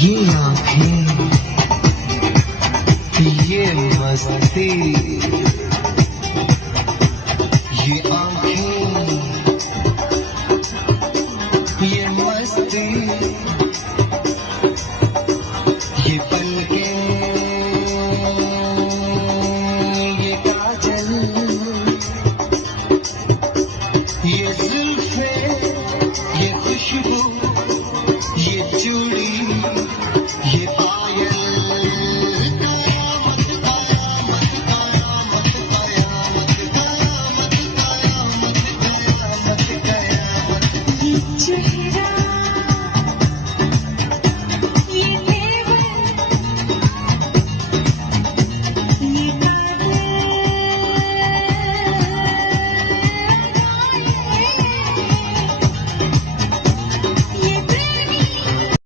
ये आँखें, ये मस्ती, ये आँखें, ये मस्ती, ये पलकें, ये काजल, ये जुल्फें, ये खुशबू, ये चूड़ी,